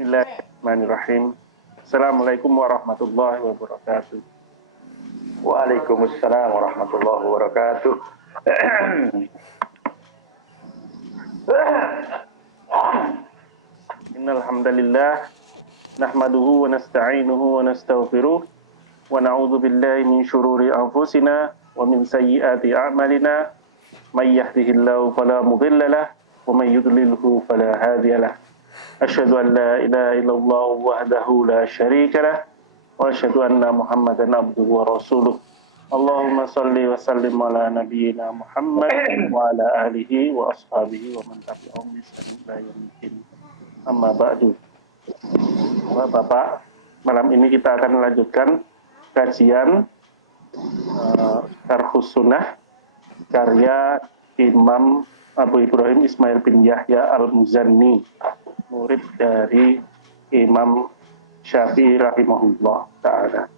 Bismillahirrahmanirrahim. Assalamualaikum warahmatullahi wabarakatuh. Waalaikumsalam warahmatullahi wabarakatuh. Innal hamdalillah nahmaduhu wa nasta'inuhu wa nastaghfiruh wa na'udzu billahi min syururi anfusina wa min sayyiati a'malina may yahdihillahu fala mudhillalah wa may yudlilhu fala hadiyalah. Asyhadu an la ilaha illallah wahdahu la syarika lah wa asyhadu anna Muhammadan abduhu wa rasuluh. Allahumma salli wa sallim ala nabiyyina Muhammad wa ala alihi wa ashabihi wa man tabi'ahum bi ihsan ila yaumil amma ba'du. Bapak, malam ini kita akan melanjutkan kajian Syarhus Sunnah karya Imam Abu Ibrahim Ismail bin Yahya Al-Muzanni, murid dari Imam Syafi'i rahimahullah ta'ala.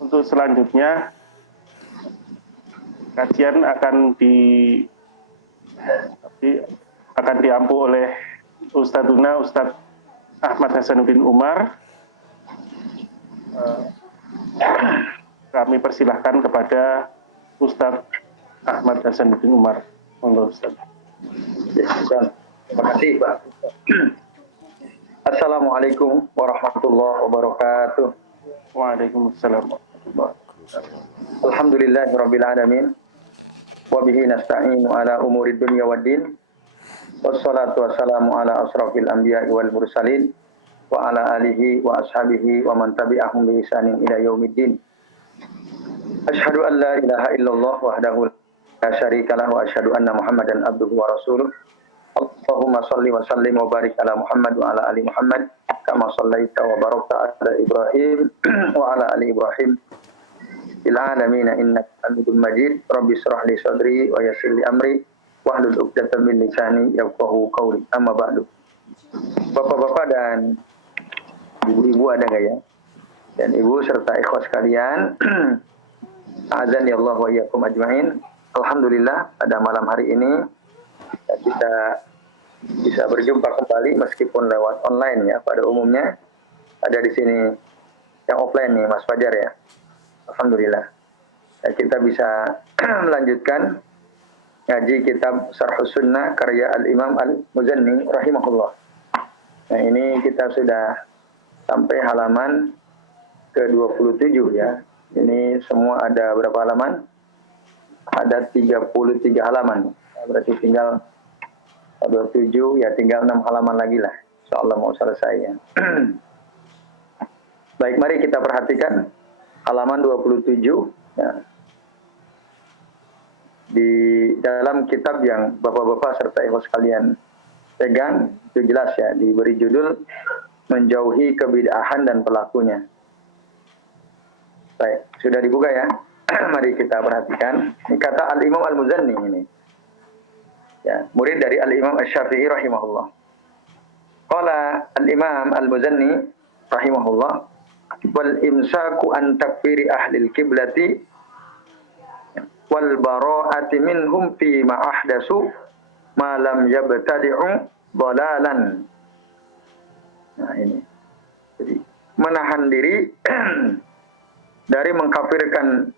Untuk selanjutnya kajian akan diampu oleh Ustadzuna Ustadz Ahmad Hasanuddin Umar. Kami persilahkan kepada Ustadz Ahmad Hasanuddin Umar. Monggo Ustaz. Terima kasih, Pak. Assalamualaikum warahmatullahi wabarakatuh. Waalaikumsalam warahmatullahi wabarakatuh. Alhamdulillahirabbil alamin. Wa bihi nasta'inu ala umuri dunya waddin. Wassalatu wassalamu ala asrafil anbiya'i wal mursalin wa ala alihi wa ashabihi wa man tabi'ahum bi ihsanin ila yaumiddin. Asyhadu an la ilaha illallah wahdahu la syarikalah wa asyhadu anna Muhammadan abduhu wa rasuluh. Allahumma shalli wa sallim wa barik ala Muhammad wa ala ali Muhammad kama shallaita wa barakta ala Ibrahim wa ala ali Ibrahim fil alamin innaka Hamidum Majid. Rabbi shrah li sadri wa yassir li amri wahlul 'uqdatam min lisani yafqahu qawli. Amma ba'du. Bapak-bapak dan ibu-ibu ada enggak ya? Dan ibu serta ikhwas sekalian, azan ya Allah wa iyyakum ajmain. Alhamdulillah pada malam hari ini kita bisa berjumpa kembali meskipun lewat online ya. Pada umumnya ada di sini yang offline nih Mas Fajar ya. Alhamdulillah. Ya, kita bisa melanjutkan ngaji kitab Syarhus Sunnah karya Al-Imam Al-Muzanni rahimahullah. Nah, ini kita sudah sampai halaman ke-27 ya. Ini semua ada berapa halaman? Ada 33 halaman. Berarti tinggal 27 ya, tinggal 6 halaman lagi lah. Insyaallah mau selesai ya. Baik, mari kita perhatikan halaman 27 ya. Di dalam kitab yang Bapak-bapak serta ikhwas sekalian pegang, itu jelas ya, diberi judul Menjauhi Kebid'ahan dan Pelakunya. Baik, sudah dibuka ya. Mari kita perhatikan. Ini kata Al-Imam Al-Muzanni ini. Ya, murid dari Al-Imam Asy-Syafi'i rahimahullah. Qala Al-Imam Al-Muzanni rahimahullah, wal imsaku an takfiri ahli al-qiblati wal bara'ati minhum fi ma ahdasu ma lam yabtadi'u dhalalan. Nah, ini. Jadi menahan diri dari mengkafirkan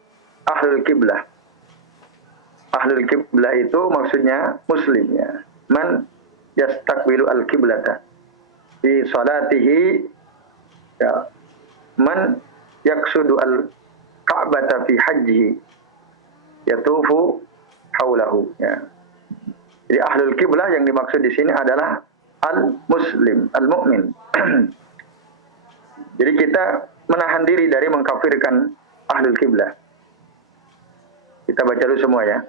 ahlul kiblah. Ahlul kiblah itu maksudnya muslim ya. Man yastakbilu al-kiblata fi salatihi ya. Man yaksudu al-ka'bata fi hajjihi yatufu haulahu ya. Jadi ahlul kiblah yang dimaksud di sini adalah al-muslim, al-mu'min. Jadi kita menahan diri dari mengkafirkan ahlul kiblah. Kita baca dulu semua ya.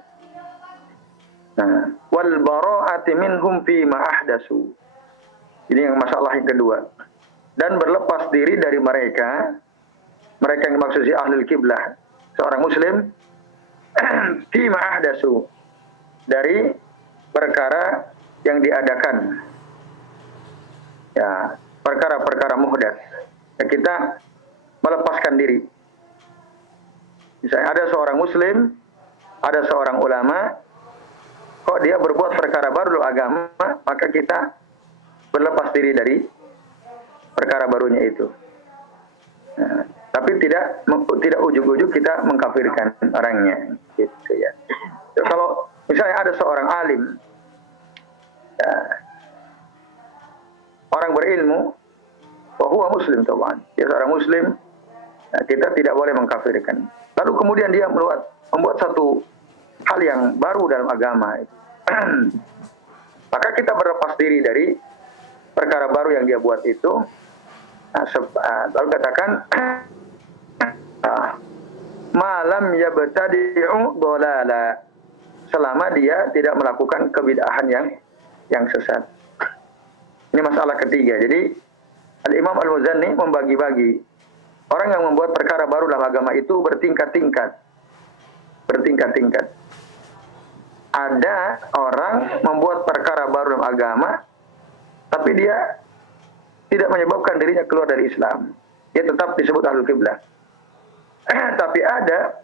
Nah, wal bara'ati minhum fi ma ahdasu. Ini yang masalah yang kedua. Dan berlepas diri dari mereka yang dimaksud si ahlul kiblah, seorang muslim, fi ma ahdasu, dari perkara yang diadakan. Ya, perkara-perkara muhdats. Ya, kita melepaskan diri. Misalnya ada seorang muslim, ada seorang ulama, kok bahwa dia berbuat perkara baru dalam agama, maka kita berlepas diri dari perkara barunya itu. Nah, tapi tidak ujug-ujug kita mengkafirkan orangnya, gitu ya. So, kalau misalnya ada seorang alim, ya, orang berilmu, bahwa muslim taban, dia seorang muslim, nah, kita tidak boleh mengkafirkan. Lalu kemudian dia membuat satu hal yang baru dalam agama, maka kita berlepas diri dari perkara baru yang dia buat itu. Nah, lalu katakan malam yabtadi'u dolala, selama dia tidak melakukan kebid'ahan yang sesat. Ini masalah ketiga. Jadi Al-Imam Al-Muzanni membagi-bagi orang yang membuat perkara baru dalam agama itu bertingkat-tingkat. Ada orang membuat perkara baru dalam agama, tapi dia tidak menyebabkan dirinya keluar dari Islam. Dia tetap disebut Ahlul Qiblah. Tapi ada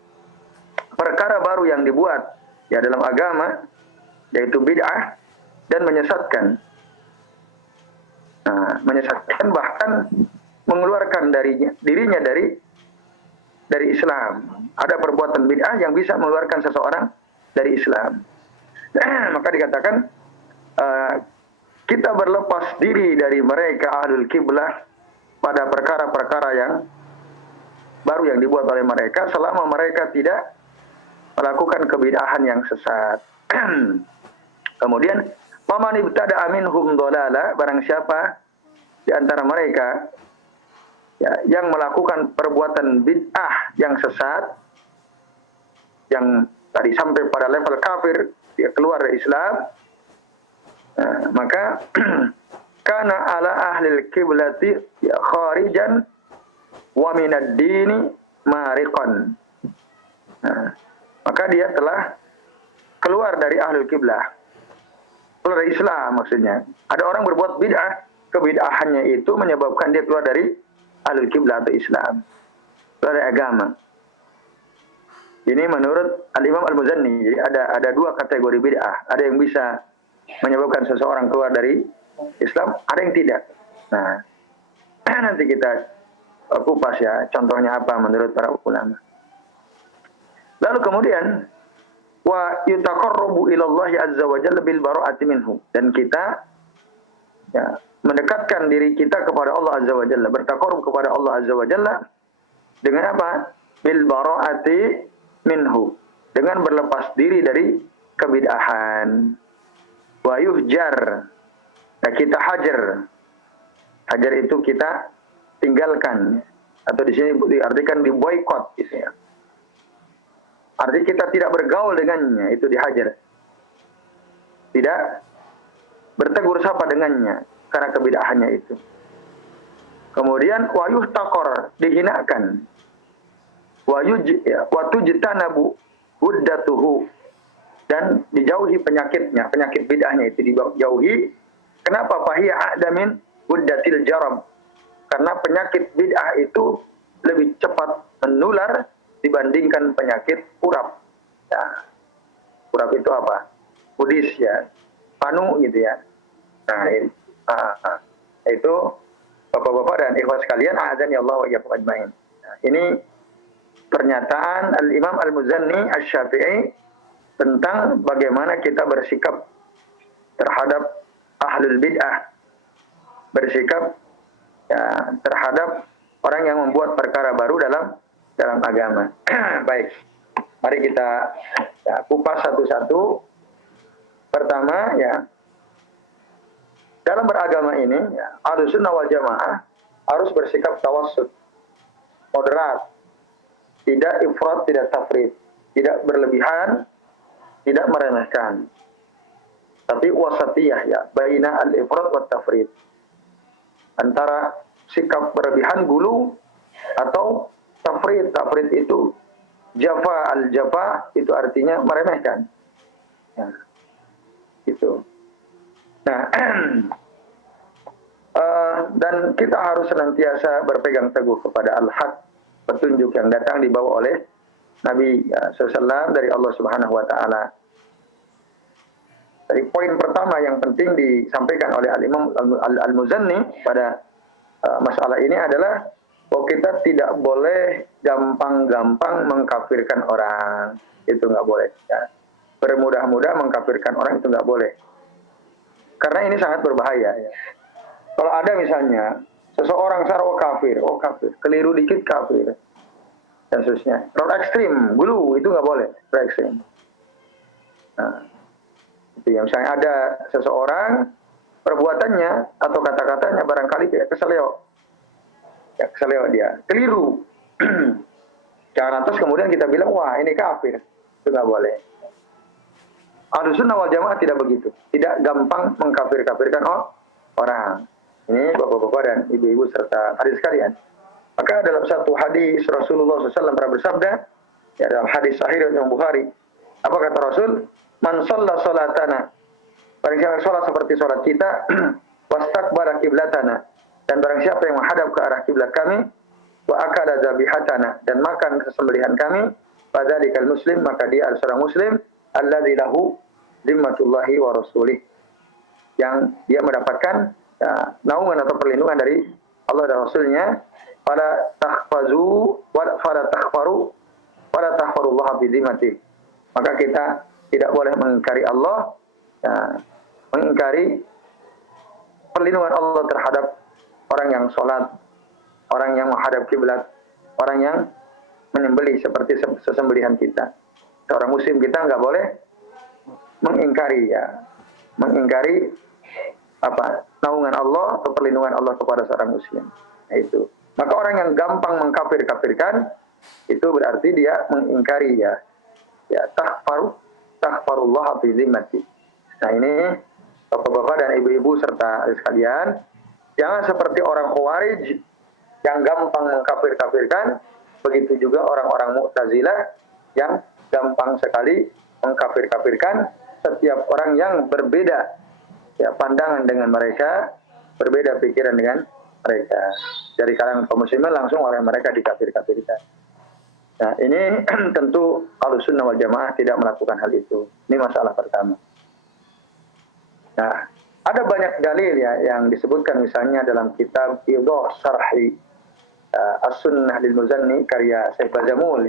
perkara baru yang dibuat ya dalam agama, yaitu bid'ah dan menyesatkan. Nah, menyesatkan bahkan mengeluarkan dirinya dari Islam. Ada perbuatan bid'ah yang bisa mengeluarkan seseorang dari Islam. Maka dikatakan kita berlepas diri dari mereka Ahlul Qiblah pada perkara-perkara yang baru yang dibuat oleh mereka selama mereka tidak melakukan kebid'ahan yang sesat. Kemudian faman ibtada'a minhum dhalala, barang siapa di antara mereka ya, yang melakukan perbuatan bid'ah yang sesat, yang tadi sampai pada level kafir, dia keluar dari Islam, maka kana ala ahlil qiblati ya kharijan wa minad dini mariqan. Maka dia telah keluar dari ahlul qiblah, keluar dari Islam maksudnya. Ada orang berbuat bid'ah, kebid'ahannya itu menyebabkan dia keluar dari ahlul qiblah atau Islam, keluar dari agama. Ini menurut Al-Imam Al-Muzanni. Jadi ada dua kategori bid'ah. Ada yang bisa menyebabkan seseorang keluar dari Islam, ada yang tidak. Nah, nanti kita kupas ya, contohnya apa menurut para ulama. Lalu kemudian wa yutaqarrabu ilallahi azza wa jalla bil bara'ati minhu, dan kita ya mendekatkan diri kita kepada Allah azza wa jalla, bertaqarrub kepada Allah azza wa jalla dengan apa? Bil bara'ati minhu, dengan berlepas diri dari kebid'ahan. Wa yuhjar, nah kita hajar. Hajar itu kita tinggalkan, atau di sini diartikan diboikot gitu ya. Artinya kita tidak bergaul dengannya, itu dihajar. Tidak bertegur sapa dengannya karena kebid'ahannya itu. Kemudian wa yuhtaqar, dihinakan. Wa tujtanabu huddatuhu, dan dijauhi penyakitnya, penyakit bid'ahnya itu dijauhi. Kenapa? Fahiya a'damin huddatil jarab, karena penyakit bid'ah itu lebih cepat menular dibandingkan penyakit urap. Ya. Urap itu apa? Kudis ya, panu gitu ya. Nah, itu bapak-bapak dan ikhwas sekalian, a'adzani Allah wa iyyakum ajmain. Nah, ini pernyataan Al-Imam Al-Muzanni Asy-Syafi'i tentang bagaimana kita bersikap terhadap ahlul bid'ah, bersikap ya, terhadap orang yang membuat perkara baru dalam agama. Baik, mari kita ya, kupas satu-satu. Pertama ya, dalam beragama ini ya, Ahlussunnah wal Jamaah harus bersikap tawassut, moderat, tidak ifrat, tidak tafrid, tidak berlebihan, tidak meremehkan, tapi wasatiyah ya, baina al-ifrat wa tafrid, antara sikap berlebihan gulu atau tafrid. Tafrid itu jafa, al-jafa itu artinya meremehkan ya, gitu. Nah, dan kita harus senantiasa berpegang teguh kepada al-haq, petunjuk yang datang dibawa oleh Nabi SAW dari Allah Subhanahu wa taala. Jadi poin pertama yang penting disampaikan oleh Al-Imam Al-Muzanni pada masalah ini adalah bahwa kita tidak boleh gampang-gampang mengkafirkan orang. Itu nggak boleh. Ya. Bermudah-mudah mengkafirkan orang itu nggak boleh. Karena ini sangat berbahaya. Ya. Kalau ada misalnya seseorang oh kafir, keliru dikit kafir, dan seterusnya. Terlalu ekstrim, gulu itu nggak boleh, terlalu ekstrim. Nah, itu yang misalnya ada seseorang perbuatannya atau kata-katanya barangkali tidak keseleo, ya keseleo dia, keliru. Jangan lantas kemudian kita bilang wah ini kafir, itu nggak boleh. Ahlussunnah wal Jamaah tidak begitu, tidak gampang mengkafir-kafirkan orang. Ini bapak-bapak dan ibu-ibu serta hadis sekalian. Maka dalam satu hadis Rasulullah SAW pernah bersabda, ya dalam hadis sahih Imam Bukhari, apa kata Rasul? Man shalla salatana, barang siapa sholat seperti sholat kita, wastaqbala qiblatana, dan barang siapa yang menghadap ke arah kiblat kami, wa akala zabihatana, dan makan sesembelihan kami, fadzalikal muslim, maka dia adalah seorang muslim, alladzi lahu zimmatullahi wa rasulih, yang dia mendapatkan naungan atau perlindungan dari Allah dan Rasulnya. Fala tahfazu fala tahfarullah bi zimmati, maka kita tidak boleh mengingkari Allah, mengingkari perlindungan Allah terhadap orang yang sholat, orang yang menghadap kiblat, orang yang menyembelih seperti sesembelihan kita. Seorang muslim kita nggak boleh mengingkari mengingkari naungan Allah atau perlindungan Allah kepada seorang muslim. Nah, itu. Maka orang yang gampang mengkafirkan itu berarti dia mengingkari tahfarullah bi zimmati. Nah, ini Bapak-bapak dan ibu-ibu serta sekalian, jangan seperti orang Khawarij yang gampang mengkafir-kafirkan, begitu juga orang-orang Mu'tazilah yang gampang sekali mengkafir-kafirkan setiap orang yang berbeda pandangan dengan mereka, berbeda pikiran dengan mereka. Dari kalangan kaum muslimin langsung oleh mereka dikafir-kafirkan. Nah, ini tentu Ahlussunnah wal Jamaah tidak melakukan hal itu. Ini masalah pertama. Nah, ada banyak dalil yang disebutkan misalnya dalam kitab Idah Syarhi As-Sunnah lil Muzanni karya Syekh Bazamul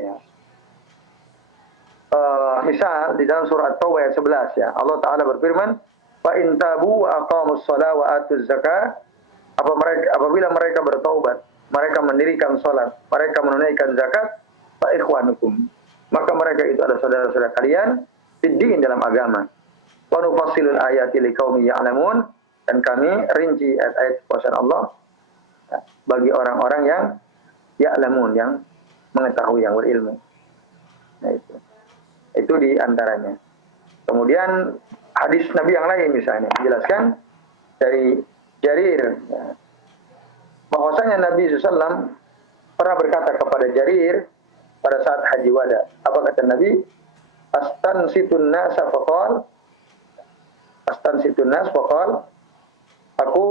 misal di dalam surat Taubah ayat 11 Allah Ta'ala berfirman, "Fa in tabu wa aqamus shalah wa atuz zakah." Apabila mereka bertaubat, mereka mendirikan salat, mereka menunaikan zakat, fa ikhwanukum, maka mereka itu adalah saudara-saudara kalian fiddin dalam agama. Wa nufassilul ayati liqaumin ya'lamun, dan kami rinci ayat-ayat kekuasaan Allah bagi orang-orang yang ya'lamun, yang mengetahui, yang berilmu. Nah, itu di antaranya. Kemudian hadis Nabi yang lain misalnya dijelaskan dari Jarir bahwasanya Nabi SAW pernah berkata kepada Jarir pada saat haji wada. Apa kata Nabi? Astansitun nas faqal, aku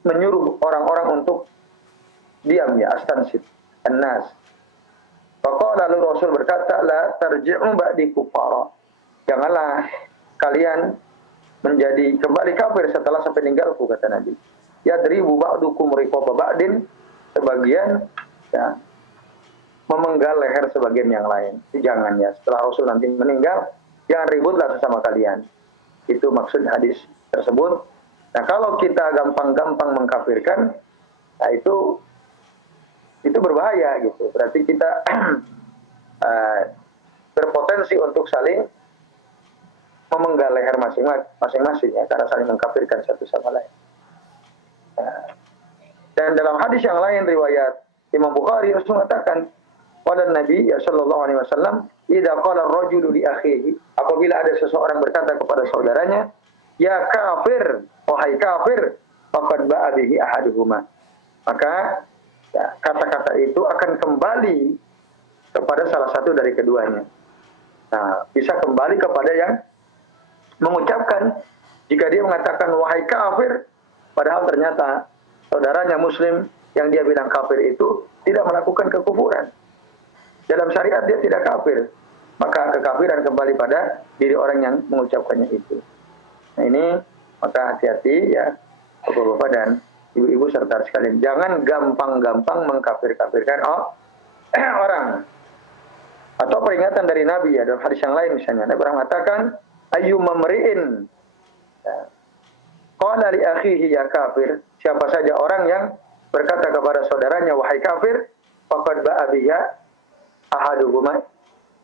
menyuruh orang-orang untuk diam astansit an-nas. Faqala, lalu Rasul berkata, la tarji'u ba'di kuffara, janganlah kalian menjadi kembali kafir setelah sampai meninggalku, kata Nabi. Yadribu ba'dukum riqaba ba'din, sebagian memenggal leher sebagian yang lain. Jangan setelah Rasul nanti meninggal, jangan ributlah sesama kalian. Itu maksud hadis tersebut. Nah, kalau kita gampang-gampang mengkafirkan, nah itu berbahaya gitu. Berarti kita berpotensi untuk saling memenggal leher masing-masing karena saling mengkafirkan satu sama lain. Dan dalam hadis yang lain riwayat Imam Bukhari, Rasul mengatakan, pada Nabi sallallahu alaihi wasallam, "Idza qala ar-rajulu li akhihi," apabila ada seseorang berkata kepada saudaranya, "Ya kafir, wahai kafir," faqad ba'a bihi ahaduhuma. Maka kata-kata itu akan kembali kepada salah satu dari keduanya. Nah, bisa kembali kepada yang mengucapkan. Jika dia mengatakan wahai kafir, padahal ternyata saudaranya muslim yang dia bilang kafir itu tidak melakukan kekufuran. Dalam syariat dia tidak kafir. maka kekafiran kembali pada diri orang yang mengucapkannya itu. Nah ini maka hati-hati ya bapak-bapak dan ibu-ibu serta sekalian, jangan gampang-gampang mengkafir-kafirkan orang. Atau peringatan dari Nabi ya dalam hadis yang lain misalnya, Nabi mengatakan ayyumma mri'in qala li akhihi ya kafir, siapa saja orang yang berkata kepada saudaranya wahai kafir, faqad ba'a biha ahaduhuma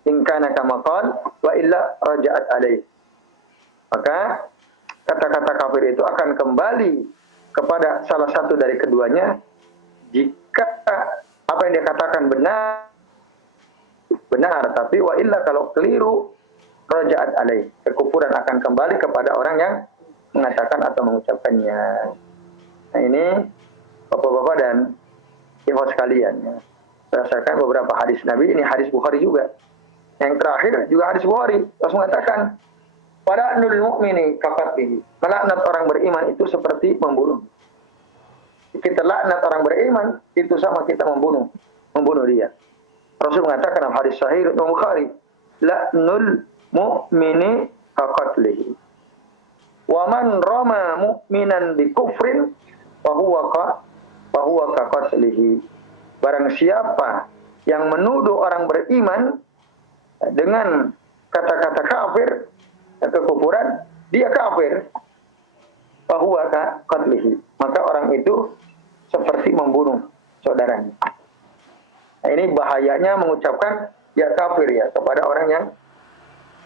in kana kama qala wa illa raja'at alaih. Maka kata-kata kafir itu akan kembali kepada salah satu dari keduanya jika apa yang dia katakan benar, tapi wa illa kalau keliru raja'at alaih, kekufuran akan kembali kepada orang yang mengatakan atau mengucapkannya. Nah ini bapak-bapak dan ibu sekalian ya, berdasarkan beberapa hadis Nabi, ini hadis Bukhari juga. Yang terakhir juga hadis Bukhari, Rasul mengatakan pada nul mu'mini kaqatlihi, melaknat orang beriman itu seperti membunuh. Kita laknat orang beriman itu sama kita membunuh dia. Rasul mengatakan dalam hadis sahih Bukhari, la'nul mu'mini kaqatlihi. Wa man rama mu'minan bi kufrin fa huwa kaqatlihi. Barang siapa yang menuduh orang beriman dengan kata-kata kafir, kekufuran, dia kafir. Fa huwa kaqatlihi. Maka orang itu seperti membunuh saudaranya. Nah, ini bahayanya mengucapkan ya kafir ya kepada orang yang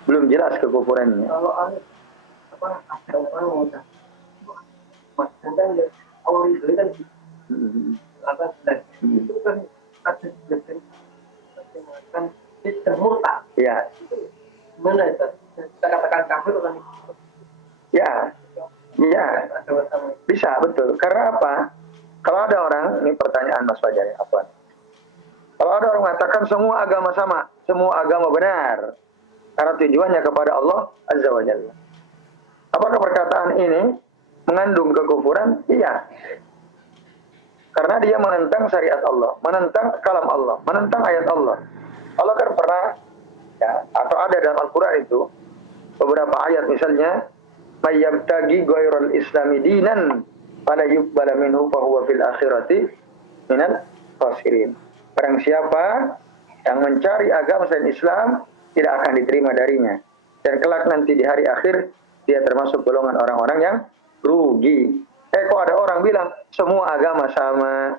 belum jelas kekufurannya. Kalau ada orang mengucap, tentang awal itu kan apa itu kan ada kan sistem murtad. Ya. Mana itu? Kita katakan kafir kan? Ya. Iya, bisa betul. Karena apa? Kalau ada orang, ini pertanyaan Mas Fajar ya, apa? Kalau ada orang mengatakan semua agama sama, semua agama benar, karena tujuannya kepada Allah Azza wa Jalla. Apakah perkataan ini mengandung kekufuran? Iya. Karena dia menentang syariat Allah, menentang kalam Allah, menentang ayat Allah. Allah kan pernah, ya, atau ada dalam Al-Quran itu, beberapa ayat misalnya, mayyabtagi ghairal islami dinan fala yuqbala minhu fa huwa fil akhirati minal khasirin. Barang siapa yang mencari agama selain Islam tidak akan diterima darinya, dan kelak nanti di hari akhir dia termasuk golongan orang-orang yang rugi. Kok ada orang bilang semua agama sama,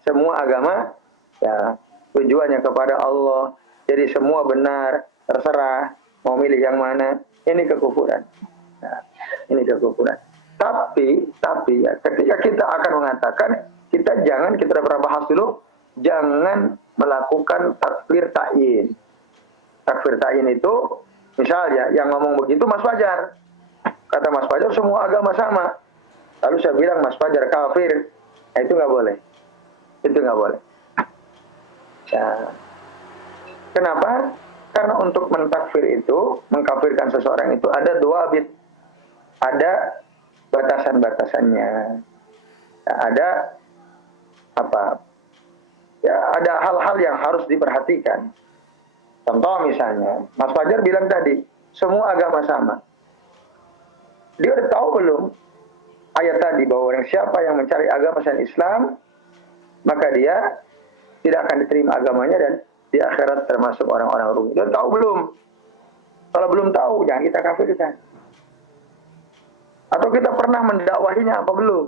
semua agama ya tujuannya kepada Allah, jadi semua benar, terserah mau milih yang mana. Ini kekufuran. Nah, ini kekufuran. Tapi ya, ketika kita akan mengatakan, kita pernah bahas dulu, jangan melakukan takfir ta'yin. Takfir ta'yin itu, misalnya yang ngomong begitu Mas Fajar. Kata Mas Fajar semua agama sama. Lalu saya bilang Mas Fajar kafir. Nah, itu nggak boleh. Itu nggak boleh. Nah, kenapa? Karena untuk mentakfir itu, mengkafirkan seseorang itu ada dua bit. Ada batasan-batasannya. Ya, ada apa? Ya, ada hal-hal yang harus diperhatikan. Contoh misalnya, Mas Fajar bilang tadi, semua agama sama. Dia udah tahu belum ayat tadi bahwa orang siapa yang mencari agama selain Islam, maka dia tidak akan diterima agamanya dan di akhirat termasuk orang-orang rugi. Dia tahu belum? Kalau belum tahu, jangan kita kafirkan. Atau kita pernah mendakwahinya apa belum?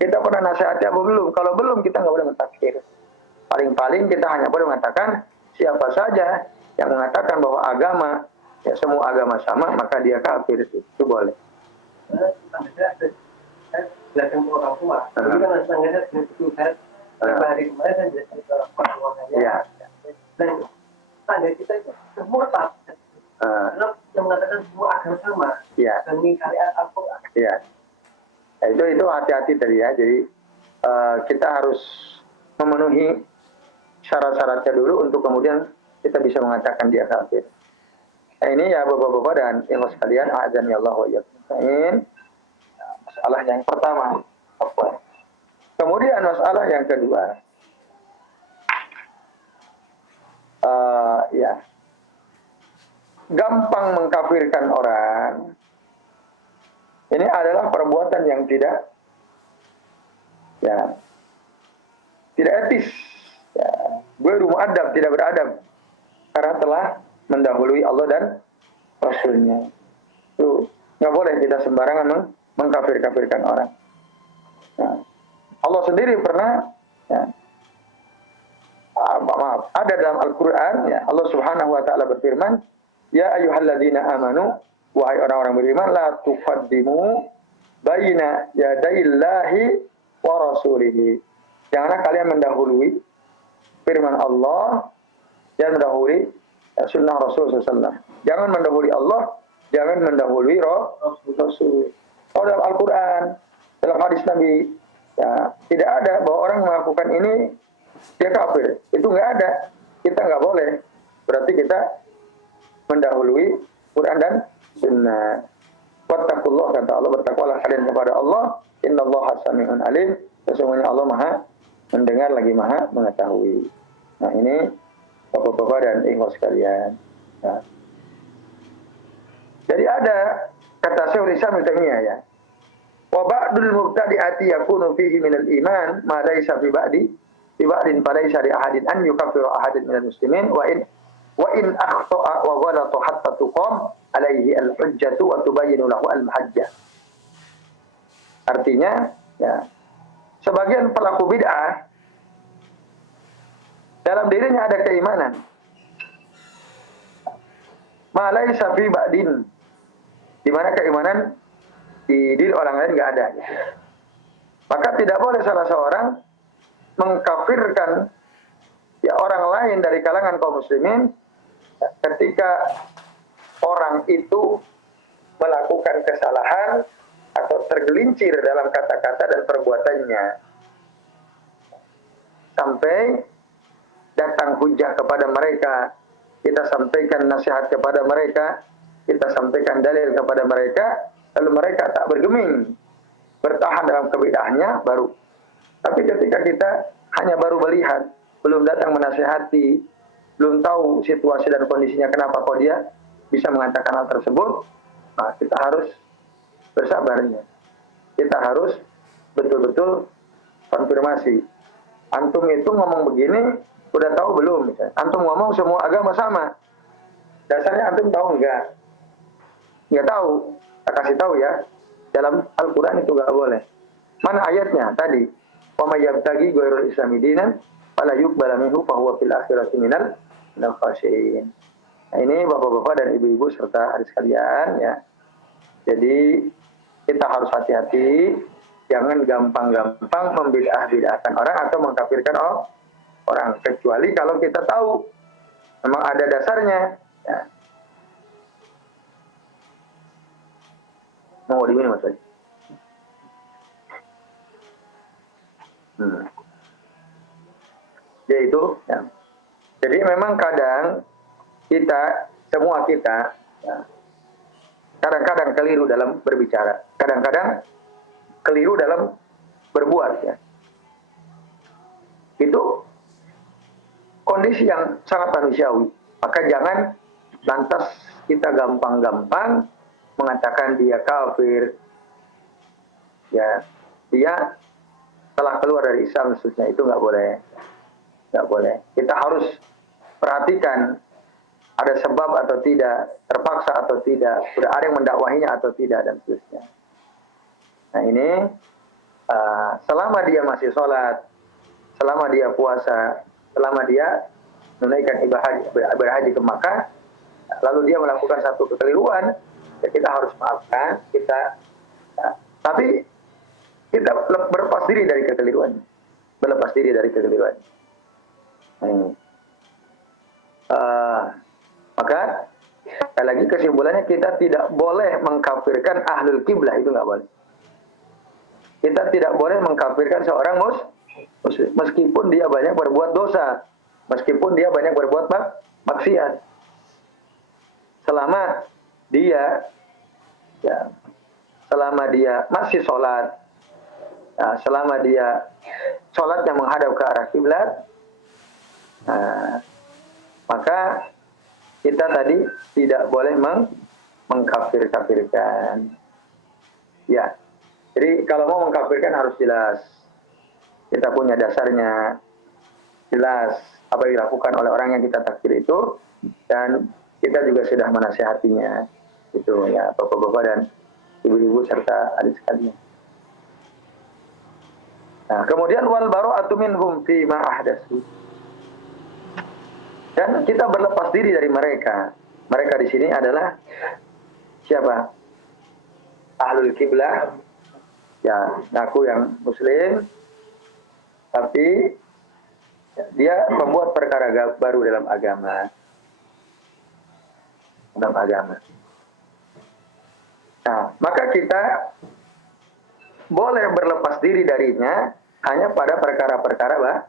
Kita pernah nasihati apa belum? Kalau belum, kita nggak boleh mentakfir. Paling-paling kita hanya boleh mengatakan siapa saja yang mengatakan bahwa agama, ya semua agama sama, maka dia kafir. Itu boleh. Jelaskan ke orang tua. Jadi kan tetangganya itu kan hari kemarin kan jelaskan ke orang tuanya. Iya. Dan tetangga kita itu murtad. Karena yang mengatakan semua agama sama. Iya. Dan mengingkari Al-Quran. Iya. Nah, itu hati-hati tadi ya. Jadi kita harus memenuhi syarat-syaratnya dulu untuk kemudian kita bisa mengatakan dia kafir. Nah, ini ya bapak-bapak dan ibu sekalian, a'adzani Allah wa iyyakum. Masalah yang pertama. Apa? Kemudian masalah yang kedua. Ya. gampang mengkafirkan orang, ini adalah perbuatan yang tidak etis, muadab, tidak beradab, karena telah mendahului Allah dan Rasulnya. Itu nggak boleh kita sembarangan mengkafir-kafirkan orang. Allah sendiri pernah, ada dalam Al-Quran, Allah Subhanahu Wa Taala berfirman, Ya ayyuhalladzina amanu, wahai orang-orang beriman, la tuqaddimu baina yadayillahi wa rasulihi. Janganlah kalian mendahului firman Allah, jangan mendahului sunnah Rasul SAW. Jangan mendahului Allah, jangan mendahului Rasul. Oh, dalam Al-Quran, dalam hadis Nabi, tidak ada bahwa orang melakukan ini dia kafir. Itu nggak ada. Kita nggak boleh. Berarti kita mendahului Quran dan Sunnah. Wattaqullah, kata Allah, bertakwalah kalian kepada Allah. Innallaha sami'un alim. Sesungguhnya Allah Maha mendengar lagi Maha mengetahui. Nah, ini Bapak-bapak dan ikhwas sekalian. Nah. Jadi ada kata Syaikhul Islam Ibnu Taimiyah, ya. Wa ba'dul mubtadi'ati yakunu fihi minal iman ma laysa fi ba'din falaysa li ahadin an yukaffiru ahadin minal muslimin wa in akhta'a wa ghalata hatta tuqam alaihi al-hujjatu wa tubayyinu lahu al-mahajjah. Artinya, sebagian pelaku bid'ah dalam dirinya ada keimanan. Ma laysa fi ba'din, di mana keimanan di diri orang lain nggak ada. Maka tidak boleh salah seorang mengkafirkan orang lain dari kalangan kaum muslimin ketika orang itu melakukan kesalahan atau tergelincir dalam kata-kata dan perbuatannya sampai datang hujah kepada mereka, kita sampaikan nasihat kepada mereka, kita sampaikan dalil kepada mereka, lalu mereka tak bergeming, bertahan dalam kebid'ahnya baru. Tapi ketika kita hanya baru melihat, belum datang menasihati, belum tahu situasi dan kondisinya kenapa kok dia bisa mengatakan hal tersebut, nah kita harus bersabarnya. Kita harus betul-betul konfirmasi. Antum itu ngomong begini, udah tahu belum? Misalnya. Antum ngomong semua agama sama. Dasarnya antum tahu enggak? Enggak tahu. Kita kasih tahu ya. Dalam Al-Quran itu enggak boleh. Mana ayatnya tadi? Wa may yabtaghi ghairul islami dinan fala yuqbal minhu fa huwa fil akhirati minal khasirin. Nah, ini bapak-bapak dan ibu-ibu serta adik sekalian, ya. Jadi kita harus hati-hati, jangan gampang-gampang membid'ah-bid'ahkan orang atau mengkafirkan orang, kecuali kalau kita tahu memang ada dasarnya. Ya. Mau diminum Mas Haji? Ya itu. Ya. Jadi memang kadang semua kita, kadang-kadang keliru dalam berbicara, kadang-kadang keliru dalam berbuat. Ya. Itu kondisi yang sangat manusiawi. Maka jangan lantas kita gampang-gampang mengatakan dia kafir, ya, dia telah keluar dari Islam, khususnya itu nggak boleh, nggak boleh. Kita harus perhatikan ada sebab atau tidak, terpaksa atau tidak, sudah ada yang mendakwahinya atau tidak, dan seterusnya. Nah ini selama dia masih sholat, selama dia puasa, selama dia menunaikan ibadah haji ke Makkah, lalu dia melakukan satu kekeliruan, ya kita harus maafkan, tapi kita berlepas diri dari kekeliruan, berlepas diri dari kekeliruan. Maka sekali lagi kesimpulannya, kita tidak boleh mengkafirkan ahlul kiblah, itu nggak boleh. Kita tidak boleh mengkafirkan seorang muslim, meskipun dia banyak berbuat dosa, meskipun dia banyak berbuat maksiat, selama dia masih sholat, selama dia sholatnya menghadap ke arah kiblat, maka kita tadi tidak boleh mengkafir-kafirkan. Ya, jadi kalau mau mengkafirkan harus jelas. Kita punya dasarnya, jelas apa yang dilakukan oleh orang yang kita takfir itu, dan kita juga sudah menasihatinya. Itu ya, bapak-bapak dan ibu-ibu serta adik sekalian. Nah, kemudian wal bara'atu minhum fi ma ahdatsu. Dan kita berlepas diri dari mereka. Mereka di sini adalah siapa? Ahlul kiblah. Ya, ngaku yang muslim, tapi dia membuat perkara baru dalam agama. Dalam agama. Nah, maka kita boleh berlepas diri darinya hanya pada perkara-perkara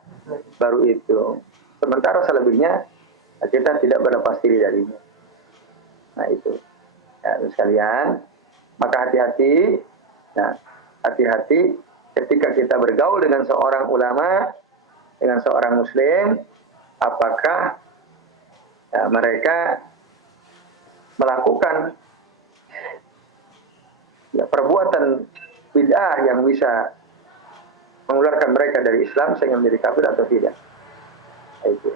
baru itu. Sementara selebihnya kita tidak berlepas diri darinya. Nah itu. Ya, sekalian, maka hati-hati. Nah, hati-hati ketika kita bergaul dengan seorang ulama, dengan seorang muslim, apakah ya, mereka melakukan ya, perbuatan bid'ah yang bisa mengeluarkan mereka dari Islam sehingga menjadi kafir atau tidak. Itu.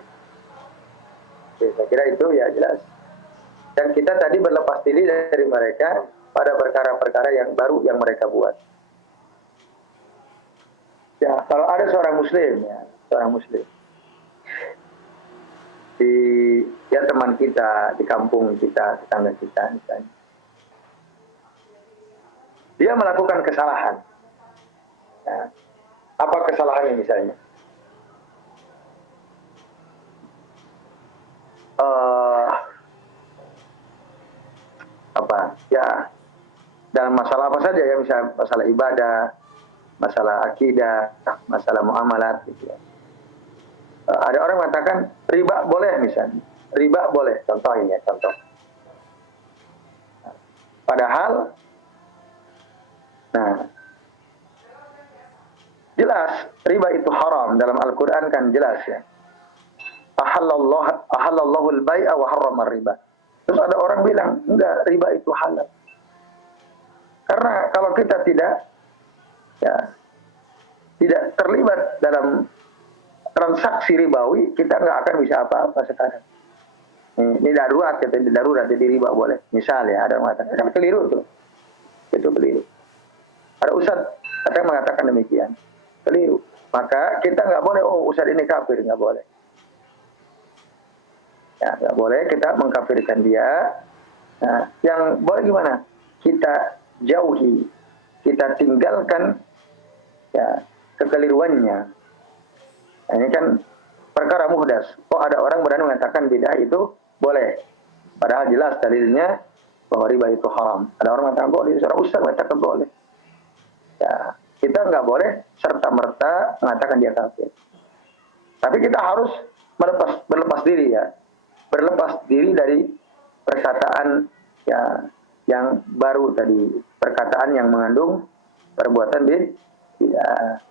Oke, saya kira itu ya jelas. Dan kita tadi berlepas diri dari mereka pada perkara-perkara yang baru yang mereka buat. Ya, kalau ada seorang muslim ya, seorang muslim di ya teman kita, di kampung kita, tetangga kita misalnya. Dia melakukan kesalahan. Ya. Apa kesalahannya misalnya? Apa? Ya, dalam masalah apa saja ya, misalnya masalah ibadah, masalah akidah, masalah muamalat gitu ya. Ada orang mengatakan riba boleh misalnya. Riba boleh, contohnya contoh. Padahal nah, jelas riba itu haram, dalam Al-Qur'an kan jelas ya. Ahallallahu al-bai'a wa harrama riba. Terus ada orang bilang, enggak, riba itu halal. Karena kalau kita tidak terlibat dalam transaksi ribawi, kita nggak akan bisa apa-apa sekarang. Ini darurat, jadi riba boleh. Misalnya ada yang mengatakan, kan keliru tuh. Itu keliru. Ada ustadz ada yang mengatakan demikian. Keliru. Maka kita nggak boleh, oh ustadz ini kafir, nggak boleh. Ya, nggak boleh kita mengkafirkan dia. Nah, yang boleh gimana? Kita jauhi, kita tinggalkan ya kekeliruannya. Nah, ini kan perkara muhdas. Kok ada orang berani mengatakan bid'ah itu boleh? Padahal jelas dalilnya bahwa riba itu haram. Ada orang mengatakan boleh, seorang ustaz mengatakan boleh. Ya, kita nggak boleh serta-merta mengatakan dia kafir. Tapi kita harus berlepas diri ya. Berlepas diri dari perkataan ya yang baru tadi, perkataan yang mengandung perbuatan bid'ah.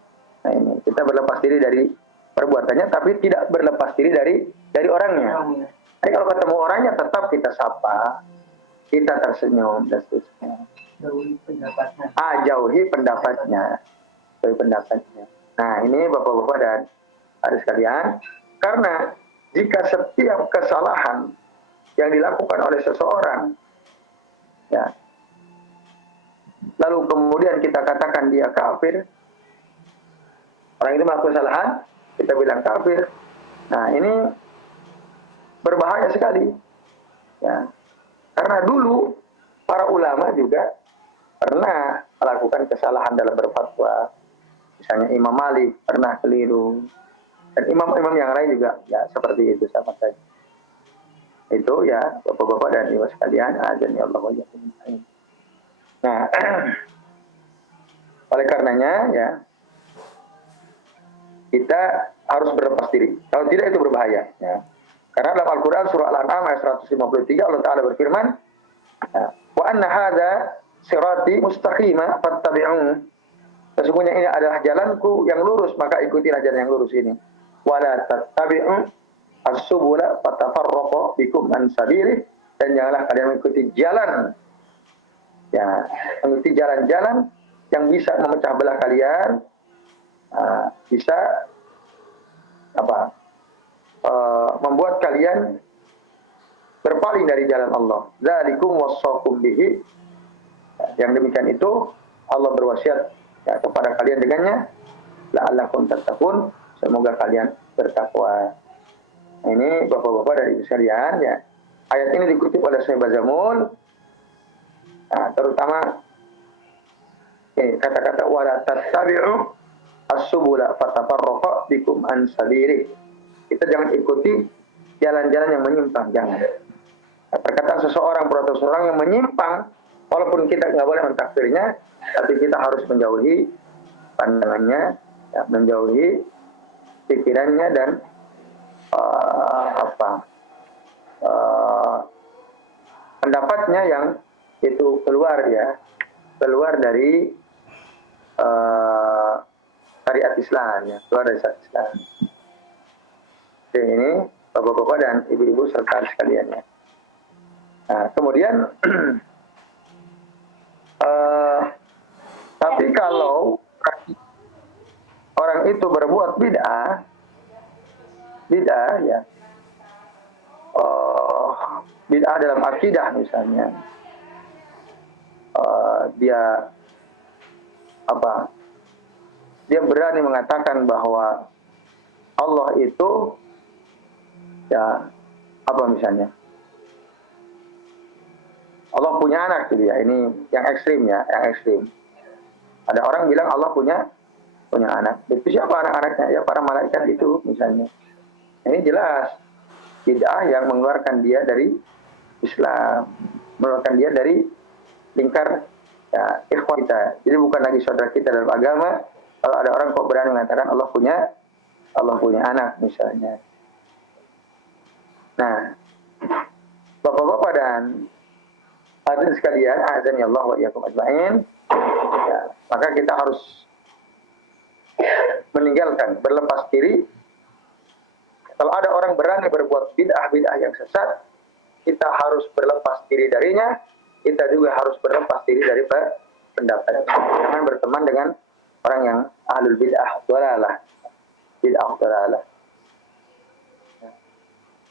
Nah ini kita berlepas diri dari perbuatannya, tapi tidak berlepas diri dari orangnya. Jadi kalau ketemu orangnya tetap kita sapa, kita tersenyum dan seterusnya. Jauhi pendapatnya. Jauhi pendapatnya. Nah ini bapak-bapak dan adik sekalian, karena jika setiap kesalahan yang dilakukan oleh seseorang, ya, lalu kemudian kita katakan dia kafir, orang itu melakukan kesalahan, kita bilang kafir. Nah ini berbahaya sekali, ya, karena dulu para ulama juga pernah melakukan kesalahan dalam berfatwa. Misalnya Imam Malik pernah keliru. Dan imam-imam yang lain juga ya seperti itu sama saja. Itu ya bapak-bapak dan ibu sekalian, azan ya Allah wa iyyakum. Nah, oleh karenanya ya kita harus berlepas diri. Kalau tidak itu berbahaya ya. Karena dalam Al-Qur'an surah Al-An'am ayat 153 Allah Taala berfirman, "Wa anna hadza sirati mustaqima fattabi'uhu." Sesungguhnya ini adalah jalanku yang lurus, maka ikutilah jalan yang lurus ini. Wala tattabi'u as-subula fatafarraqa bikum an sabilih, dan janganlah kalian mengikuti jalan, ya, mengikuti jalan-jalan yang bisa memecah belah kalian, bisa membuat kalian berpaling dari jalan Allah. Dzalikum wassaqum bihi. Yang demikian itu Allah berwasiat ya kepada kalian dengannya, la'allakum tattaqun, semoga kalian bertakwa. Nah, ini Bapak-bapak dan Ibu sekalian ya. Ayat ini dikutip oleh Syekh Bazamul. Nah, terutama kata-kata wala tattabi'u as-subula fatafarraqa bikum an sabilih. Kita jangan ikuti jalan-jalan yang menyimpang, jangan. Nah, perkataan seseorang atau seseorang yang menyimpang, walaupun kita nggak boleh mentakfirnya, tapi kita harus menjauhi pandangannya, ya, menjauhi pikirannya dan pendapatnya yang itu keluar dari syariat Islam, ya, keluar dari syariat Islam. Jadi ini Bapak-bapak dan Ibu-ibu serta sekalian ya. Nah, kemudian tapi kalau orang itu berbuat bid'ah ya, bid'ah dalam akidah misalnya, dia berani mengatakan bahwa Allah itu ya misalnya Allah punya anak gitu ya. Ini yang ekstrim ya, yang ekstrim. Ada orang bilang Allah punya anak. Itu siapa anak-anaknya? Ya para malaikat itu misalnya. Ini jelas bid'ah yang mengeluarkan dia dari Islam, mengeluarkan dia dari lingkar ya ikhwan kita. Jadi bukan lagi saudara kita dalam agama. Kalau ada orang kok berani mengatakan Allah punya anak misalnya. Nah, Bapak-bapak dan hadirin sekalian, azani Allah wa iyyakum ajmain. Ya, maka kita harus meninggalkan, berlepas diri. Kalau ada orang berani berbuat bid'ah yang sesat, kita harus berlepas diri darinya. Kita juga harus berlepas diri dari pendapat. Jangan berteman dengan orang yang ahlul bid'ah dhalalah.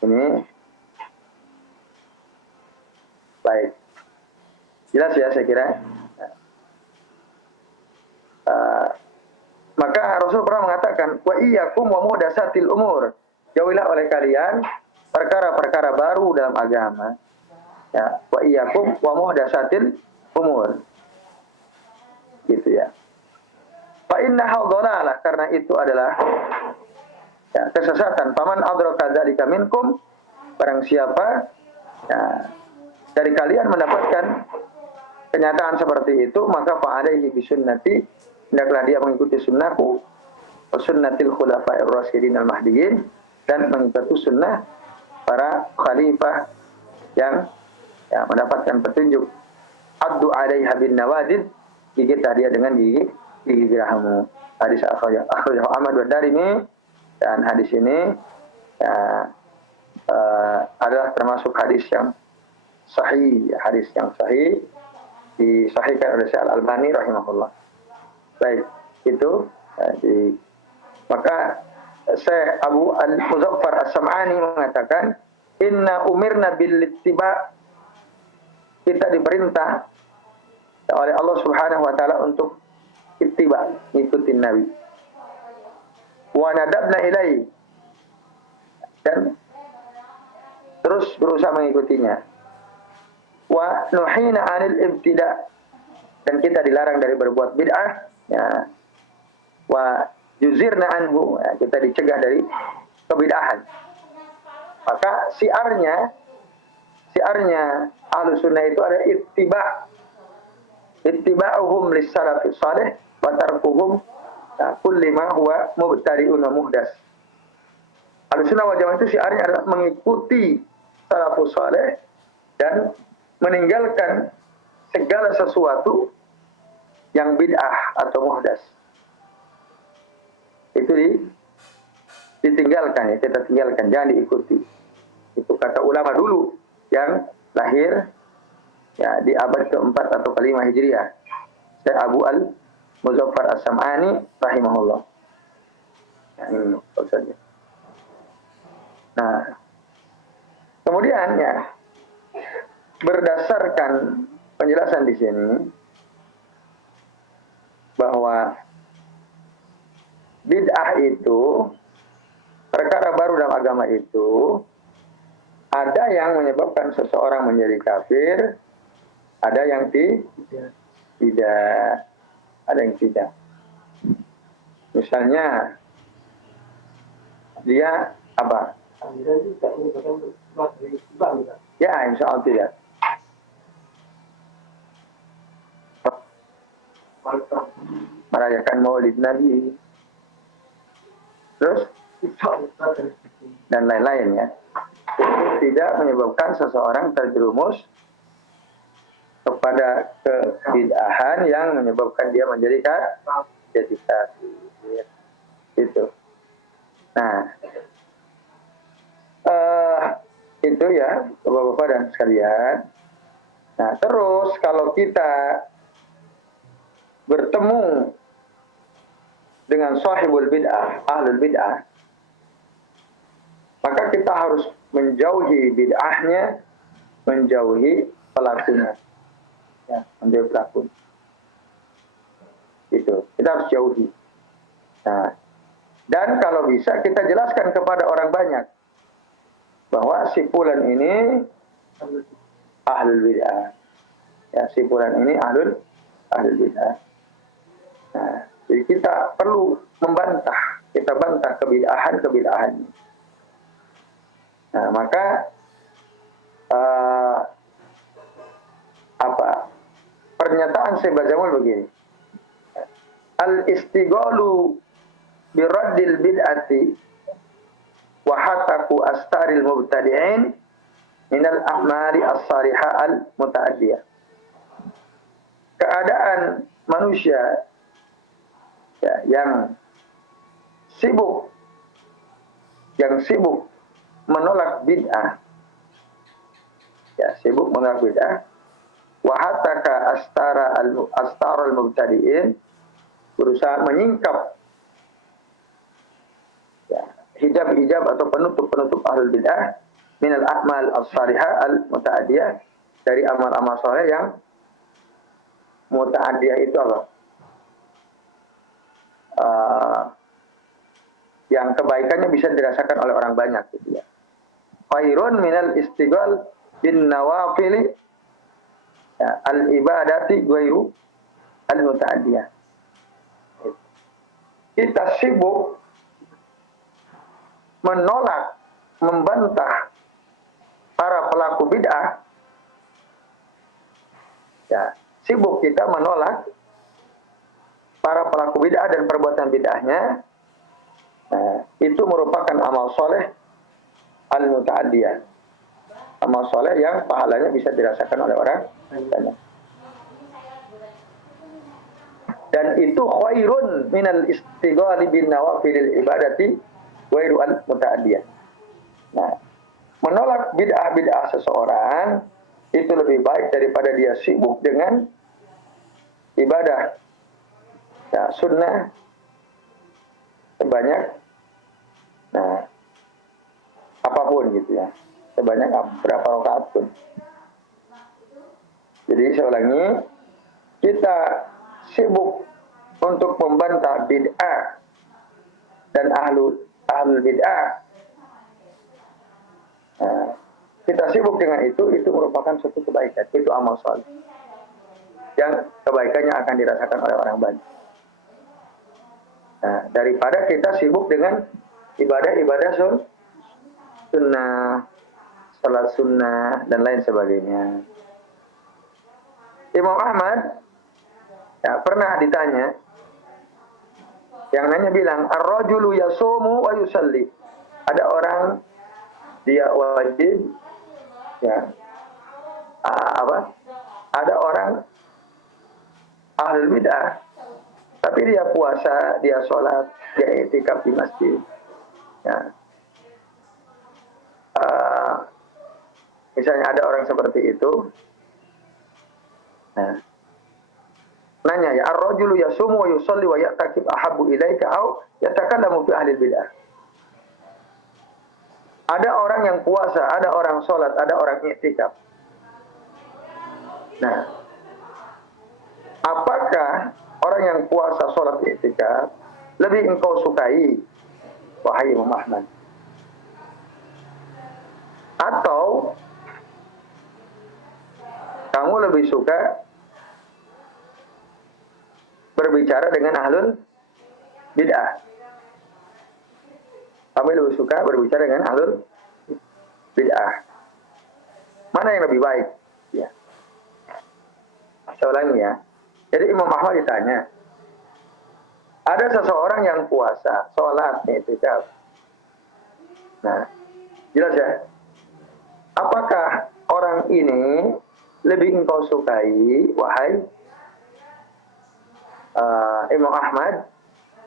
Ini baik. Jelas ya saya kira. Maka Rasul pernah mengatakan, wa iyyakum wa muhdatsatil umur. Jauhilah oleh kalian perkara-perkara baru dalam agama. Ya, wa iyyakum wa muhdatsatil umur. Gitu ya. Fa innaha dhalalah, karena itu adalah ya, kesesatan. Faman adraka dzalika minkum, barang siapa ya, dari kalian mendapatkan kenyataan seperti itu, maka fa'alaihi bisunnati, hendaklah dia mengikuti sunnahku, wa sunnatil khulafa'ir rasyidin al-mahdiyyin, dan mengikuti sunnah para khalifah yang ya, mendapatkan petunjuk. Addu 'alaiha bin nawadid, gigitlah dia dengan gigi gerahamu. Hadis akhrajahu Ahmad wa Darimi, dan hadis ini ya, adalah termasuk hadis yang sahih, hadis yang sahih, disahihkan oleh Syekh Al-Albani rahimahullah. Baik, itu maka Syekh Abu Al-Muzaffar As-Sam'ani mengatakan, inna umirna bil ittiba', kita diperintah oleh Allah Subhanahu wa taala untuk ittiba', ngikutin Nabi. Wa nadabna ilaihi, dan terus berusaha mengikutinya. Wa nuhina 'anil ibtida', dan kita dilarang dari berbuat bid'ah ya. Wa juzirna anhu, ya, kita dicegah dari kebid'ahan. Maka siarnya Ahlus Sunnah itu ada ittiba'uhum lis-salafis salih wa tarkuhum kulli ma huwa mubtadi'un wa muhdas. Ahlus Sunnah wal Jamaah itu siarnya adalah mengikuti salafus salih dan meninggalkan segala sesuatu yang bid'ah atau muhdas. Itu ditinggalkan, ya kita tinggalkan, jangan diikuti. Itu kata ulama dulu yang lahir ya di abad keempat atau kelima Hijriah. Syekh Abu Al-Muzaffar As-Sam'ani rahimahullah. Ya, ini saja. Nah, kemudian ya berdasarkan penjelasan di sini bahwa bid'ah itu, perkara baru dalam agama itu, ada yang menyebabkan seseorang menjadi kafir, ada yang tidak, ada yang tidak. Misalnya dia apa? Ya, insya Allah tidak. Merayakan Maulid Nabi, terus dan lain-lain ya. Itu tidak menyebabkan seseorang terjerumus kepada kebid'ahan yang menyebabkan dia menjadi kafir. Itu. Nah, itu ya Bapak-bapak dan sekalian. Nah, terus kalau kita bertemu dengan sahibul bid'ah, ahlul bid'ah, maka kita harus menjauhi bid'ahnya, menjauhi pelakunya. Ya, menjauhi pelaku. Itu, kita harus jauhi. Nah, dan kalau bisa kita jelaskan kepada orang banyak bahwa si fulan ini ahlul bid'ah. Ya, si fulan ini ahlul bid'ah. Nah, jadi kita perlu membantah, kita bantah kebid'ahan. Nah, maka pernyataan Syekh Bazamul begini. Al-istighalu biraddil bid'ati wa hataku astaril mubtadi'in minal a'mali as-salihah al-muta'addiyah. Keadaan manusia ya, yang sibuk menolak bid'ah, ya sibuk menolak bid'ah, wahataka astarul mubtadi'in, berusaha menyingkap ya, hijab atau penutup ahlul bid'ah minal a'mal as-salihah al-muta'addiyah, dari amal-amal saleh yang muta'addiyah itu apa? Yang kebaikannya bisa dirasakan oleh orang banyak gitu ya. Khairun minal istighal bin nawafili ya, al-ibadati ghairu al-muta'addiyah. Kita sibuk menolak, membantah para pelaku bid'ah. Ya, sibuk kita menolak para pelaku bid'ah dan perbuatan bid'ahnya. Nah, itu merupakan amal soleh al-muta'addiyah. Amal soleh yang pahalanya bisa dirasakan oleh orang banyak. Dan itu khairun minal istighali bin nawafilil ibadati wairu al-muta'addiyah. Nah, menolak bid'ah seseorang itu lebih baik daripada dia sibuk dengan ibadah ya, sunnah sebanyak apapun gitu ya, sebanyak berapa rakaat pun. Jadi saya ulangi, kita sibuk untuk membantah bid'ah dan ahlul bid'ah. Nah, kita sibuk dengan itu merupakan suatu kebaikan, itu amal saleh yang kebaikannya akan dirasakan oleh orang banyak. Nah, daripada kita sibuk dengan ibadah sunnah, salat sunnah dan lain sebagainya. Imam Ahmad ya pernah ditanya, yang nanya bilang, ar-rajulu yasumu wa yusalli. Ada orang dia wajib ya ada orang ahlul bid'ah, tapi dia puasa, dia sholat, dia i'tikaf di masjid. Ya. Misalnya ada orang seperti itu, nah, nanya ya, ar-rajulu yasumu wa yusalli wa ya'takib ahabbu ilaika aw yatakallamu fi ahli bid'ah. Ada orang yang puasa, ada orang sholat, ada orang i'tikaf. Nah, apakah orang yang puasa, sholat, i'tikaf lebih engkau sukai, wahai Imam Ahmad? Atau kamu lebih suka berbicara dengan ahlul bid'ah? Kamu lebih suka berbicara dengan ahlul bid'ah? Mana yang lebih baik? Ya. Saya ulangi ya. Jadi Imam Ahmad ditanya, ada seseorang yang puasa, sholat, i'tikaf. Nah, jelas ya. Apakah orang ini lebih engkau sukai, wahai Imam Ahmad,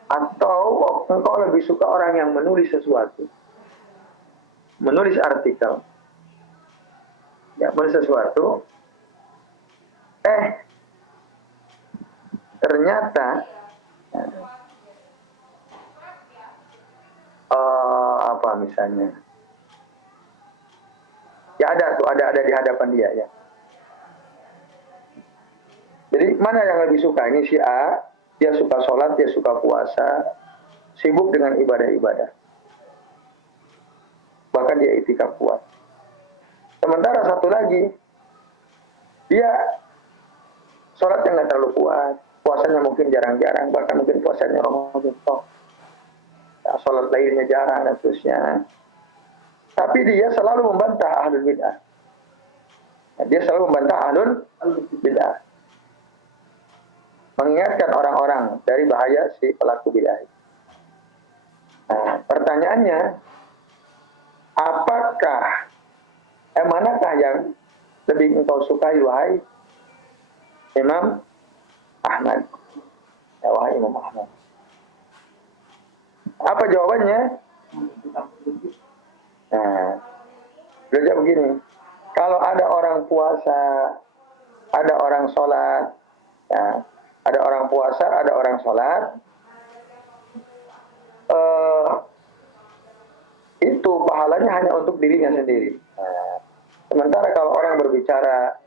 atau engkau lebih suka orang yang menulis sesuatu, menulis artikel, ya, menulis sesuatu, ternyata apa misalnya, ya ada di hadapan dia ya. Jadi mana yang lebih suka? Ini si A, dia suka sholat, dia suka puasa, sibuk dengan ibadah-ibadah. Bahkan dia i'tikaf kuat. Sementara satu lagi, dia sholatnya nggak terlalu kuat, puasanya mungkin jarang-jarang, bahkan mungkin puasanya Ramadan toh. Ya, sholat lainnya jarang dan seterusnya. Tapi dia selalu membantah ahlul bid'ah. Ya, dia selalu membantah ahlul bid'ah. Mengingatkan orang-orang dari bahaya si pelaku bid'ah. Nah, pertanyaannya, apakah manakah yang lebih engkau sukai, wahai Imam Ahmad? Ya, wahai Imam Ahmad. Apa jawabannya? Nah, beliau jawab begini, kalau ada orang puasa, ada orang sholat, ya, ada orang puasa, ada orang sholat, itu pahalanya hanya untuk dirinya sendiri. Nah, sementara kalau orang berbicara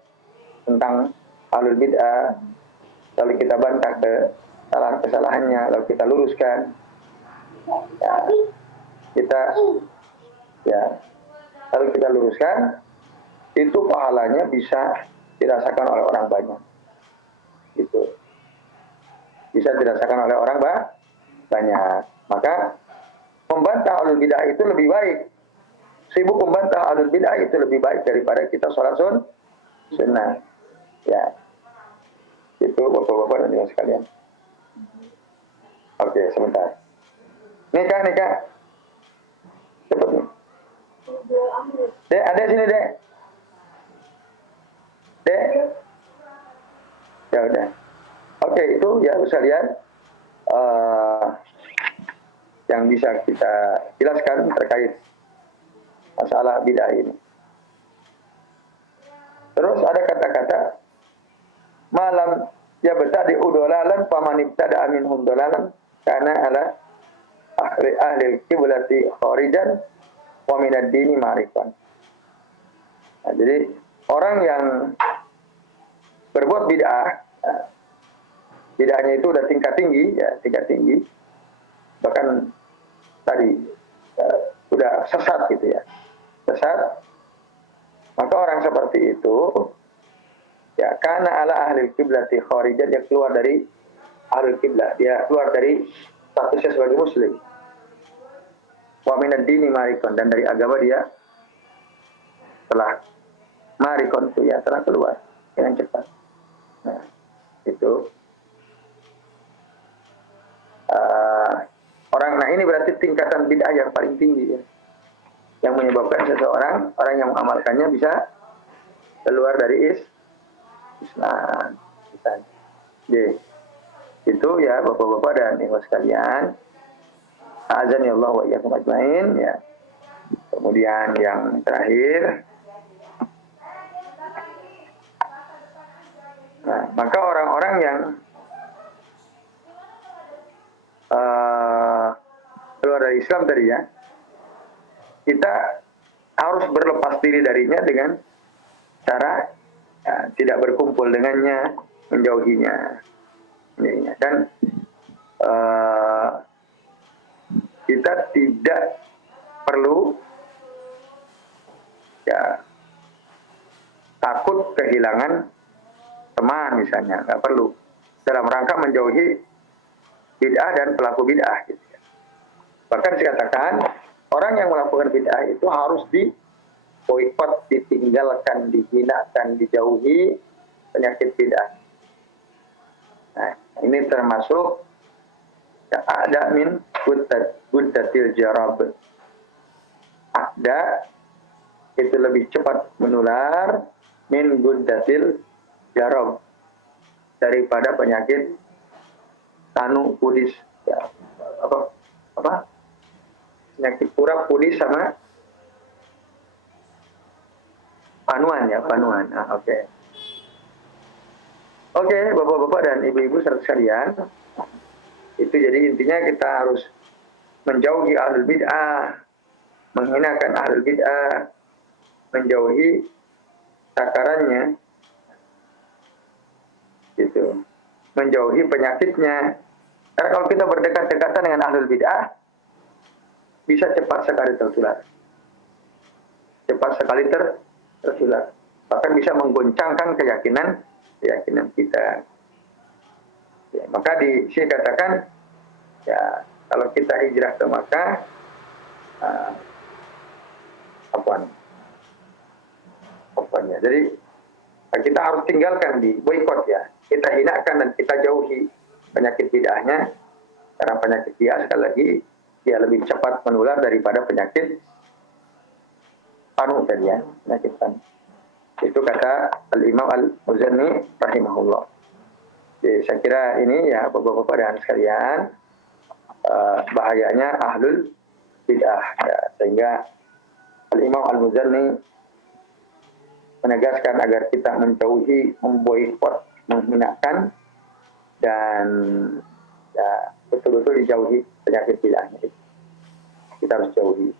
tentang ahlul bid'ah, lalu kita bantah kesalahannya, lalu kita luruskan, lalu kita luruskan, itu pahalanya bisa dirasakan oleh orang banyak. Gitu. Bisa dirasakan oleh orang banyak. Maka membantah ahlul bid'ah itu lebih baik. Sibuk membantah ahlul bid'ah itu lebih baik daripada kita sholat sunnah. Ya. Itu bapak-bapak dan ibu sekalian. Oke, sebentar. Nikah. Cepet nih. Dek, ada sini, Dek. Dek. Ya udah. Oke, itu ya sekalian yang bisa kita jelaskan terkait masalah bid'ah ini. Terus ada kata-kata malam ya betadi udolalan paman ibtada minhum dolalan karena ala ahli kiblati kharijan wa minad dini ma'rifan. Nah, jadi orang yang berbuat bid'ah, bid'ahnya itu udah tingkat tinggi, bahkan tadi udah sesat gitu ya, sesat. Maka orang seperti itu, ya karena ala ahli kiblati kharijan, dia keluar dari ahli kiblat, dia keluar dari statusnya sebagai muslim. Wa minad dini marikon, dan dari agama dia telah marikon itu ya telah keluar dengan cepat. Nah, itu nah ini berarti tingkatan bid'ah yang paling tinggi ya, yang menyebabkan seseorang, orang yang mengamalkannya bisa keluar dari Islam. Jadi, itu ya bapak-bapak dan ibu sekalian, Azani Allah wa iyyakum ajmain ya. Kemudian yang terakhir, nah, maka orang-orang yang keluar dari Islam tadi ya, kita harus berlepas diri darinya dengan cara tidak berkumpul dengannya, menjauhinya. Dan kita tidak perlu ya takut kehilangan teman misalnya, nggak perlu, dalam rangka menjauhi bid'ah dan pelaku bid'ah gitu. Bahkan dikatakan orang yang melakukan bid'ah itu harus diboikot, ditinggalkan, dihinakan, dijauhi penyakit bid'ah. Nah, ini termasuk yang ada min guddatil jarab. Ada itu lebih cepat menular min guddatil jarab daripada penyakit tanu pudis ya, apa penyakit pura pudis sama panuan ya, panuan. Oke, bapak-bapak dan ibu-ibu serta sekalian, itu jadi intinya kita harus menjauhi ahlul bid'ah, menghinakan ahlul bid'ah, menjauhi takarannya, gitu, menjauhi penyakitnya. Karena kalau kita berdekat-dekatan dengan ahlul bid'ah, bisa cepat sekali tertular, tertular, bahkan bisa menggoncangkan keyakinan kita. Ya, maka di sini katakan ya, kalau kita hijrah ke Makkah, jadi kita harus tinggalkan, di boikot ya, kita hinakan dan kita jauhi penyakit bid'ahnya, karena penyakit dia sekali lagi dia lebih cepat menular daripada penyakit panu tadi ya, penyakit panu. Itu kata Al-Imam Al-Muzanni rahimahullah. Jadi saya kira ini ya bapak-bapak dan sekalian, bahayanya ahlul bid'ah ya, sehingga Al-Imam Al-Muzanni menegaskan agar kita menjauhi, memboikot, menghinakan, dan ya, betul-betul dijauhi penyakit bid'ahnya. Kita harus jauhi.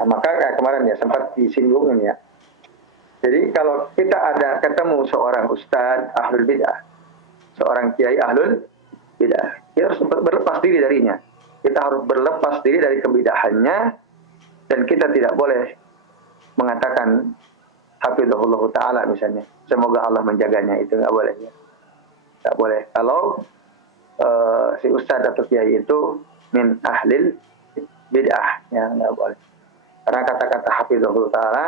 Nah, maka kayak kemarin ya sempat disinggung ini ya. Jadi kalau kita ada ketemu seorang ustadz ahlul bid'ah, seorang kiai ahlul bid'ah, kita harus berlepas diri darinya. Kita harus berlepas diri dari kebidahannya, dan kita tidak boleh mengatakan hafizahullah ta'ala misalnya, semoga Allah menjaganya, itu nggak boleh ya. Nggak boleh. Kalau si ustadz atau kiai itu min ahlil bid'ah, ya nggak boleh. Karena kata-kata hafizahullah ta'ala,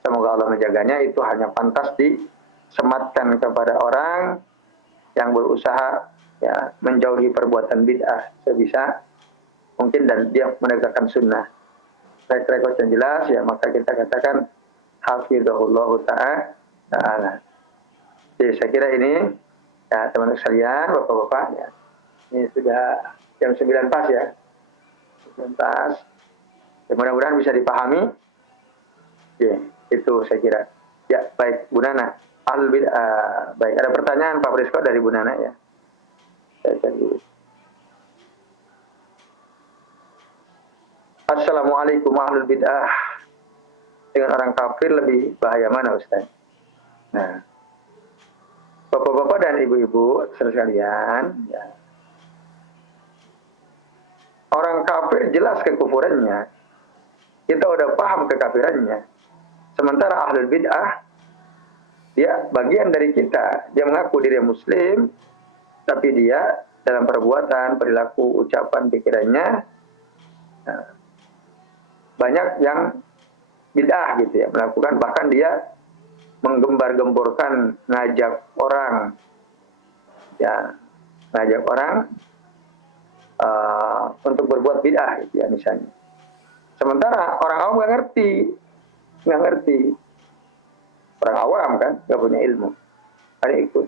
semoga Allah menjaganya, itu hanya pantas disematkan kepada orang yang berusaha ya menjauhi perbuatan bid'ah sebisa mungkin dan dia menegakkan sunnah. Track-record yang jelas ya, maka kita katakan hafizahullah ta'ala. Jadi saya kira ini ya teman-teman sekalian, bapak-bapak ya, ini sudah jam 9 pas ya. 9 pas. Ya, mudah-mudahan bisa dipahami. Ya, itu saya kira. Ya, baik Bu Nana. Ahlul bid'ah. Baik, ada pertanyaan Pak Frisko dari Bu Nana ya. Saya cek dulu. Assalamualaikum, ahlul bid'ah dengan orang kafir lebih bahaya mana Ustaz? Nah, bapak-bapak dan ibu-ibu sekalian, ya. Orang kafir jelas kekufurannya. Kita udah paham kekafirannya. Sementara ahlul bid'ah, dia bagian dari kita. Dia mengaku diri muslim, tapi dia dalam perbuatan, perilaku, ucapan, pikirannya, nah, banyak yang bid'ah gitu ya, melakukan, bahkan dia menggembar-gemborkan, ngajak orang untuk berbuat bid'ah gitu ya misalnya. Sementara orang awam nggak ngerti. Orang awam kan nggak punya ilmu, ada ikut.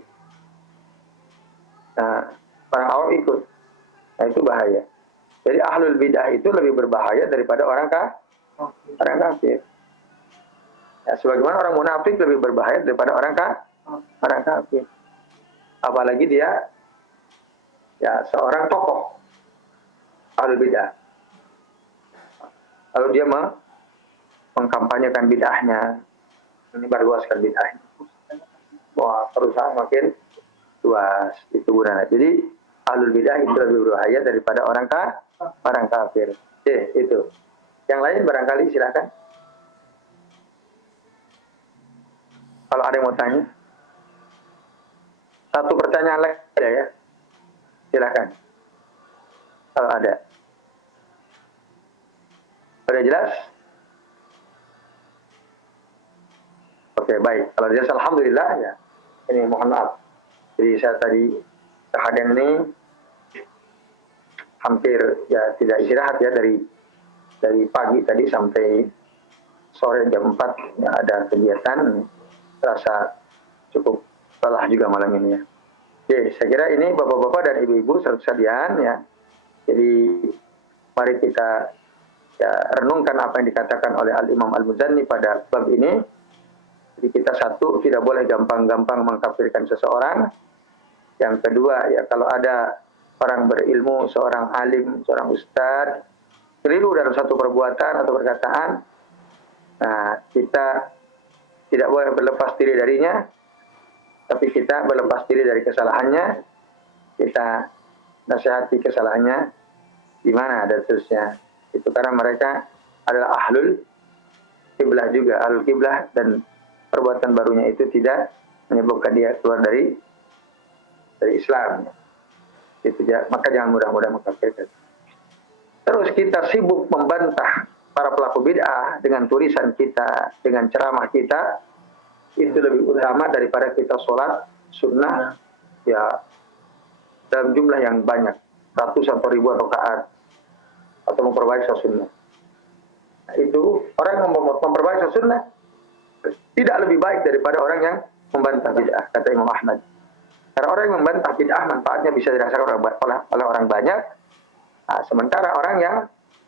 Nah, orang awam ikut. Nah, itu bahaya. Jadi ahlul bid'ah itu lebih berbahaya daripada orang kafir. Ya, sebagaimana orang munafik lebih berbahaya daripada orang kafir. Apalagi dia ya seorang tokoh ahlul bid'ah. Lalu dia mengkampanyekan bid'ahnya, menyebarluaskan bid'ahnya. Wah, perusahaan makin luas itu gunanya. Jadi ahlul bid'ah itu lebih berbahaya daripada orang kafir. Itu. Yang lain barangkali silakan. Kalau ada yang mau tanya. Satu pertanyaan lagi ya. Silakan. Kalau ada. Sudah jelas? Oke, baik. Kalau jelas alhamdulillah ya. Ini mohon maaf. Jadi saya tadi seharian ini hampir ya tidak istirahat ya dari pagi tadi sampai sore jam 4 ya, ada kegiatan. Terasa cukup lelah juga malam ini ya. Oke, saya kira ini bapak-bapak dan ibu-ibu sekalian ya. Jadi mari kita ya renungkan apa yang dikatakan oleh Al-Imam Al-Muzanni pada bab ini. Jadi kita satu, tidak boleh gampang-gampang mengkafirkan seseorang. Yang kedua, ya kalau ada orang berilmu, seorang alim, seorang ustadz, keliru dalam satu perbuatan atau perkataan, nah kita tidak boleh berlepas diri darinya, tapi kita berlepas diri dari kesalahannya, kita nasihati kesalahannya di mana dan seterusnya. Itu karena mereka adalah ahlul kiblah juga, ahlul kiblah, dan perbuatan barunya itu tidak menyebabkan dia keluar dari Islam. Itu ya, maka jangan mudah-mudah mengkafirkan. Terus kita sibuk membantah para pelaku bid'ah dengan tulisan kita, dengan ceramah kita, itu lebih utama daripada kita sholat sunnah ya dalam jumlah yang banyak, ratusan atau ribuan rakaat, atau memperbaiki sholat sunnah. Nah, itu orang yang memperbaiki sholat sunnah tidak lebih baik daripada orang yang membantah bid'ah, kata Imam Ahmad. Karena orang yang membantah bid'ah manfaatnya bisa dirasakan oleh orang banyak. Nah, sementara orang yang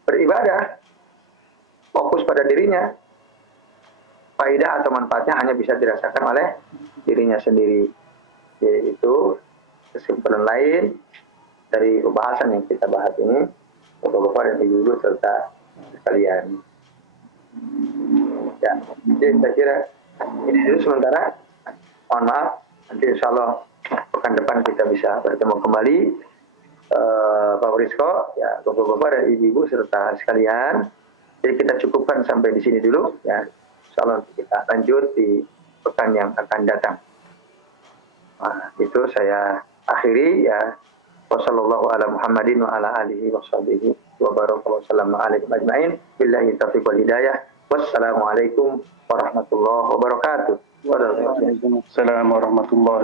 beribadah fokus pada dirinya, faidah atau manfaatnya hanya bisa dirasakan oleh dirinya sendiri. Jadi itu kesimpulan lain dari pembahasan yang kita bahas ini, bapak-bapak dan ibu-ibu serta sekalian. Ya, jadi saya kira ini dulu sementara. Mohon maaf, nanti insya Allah pekan depan kita bisa bertemu kembali. Pak Rizko, ya bapak-bapak dan ibu-ibu serta sekalian. Jadi kita cukupkan sampai di sini dulu, ya. Insya Allah kita lanjut di pekan yang akan datang. Nah, itu saya akhiri ya. Wassallallahu ala Muhammadin wa ala alihi wa sahbihi wa baraka wa sallam alaikum ajma'in. Billahi taufiq wal hidayah. Wassalamualaikum warahmatullahi wabarakatuh. Waalaikumsalam warahmatullahi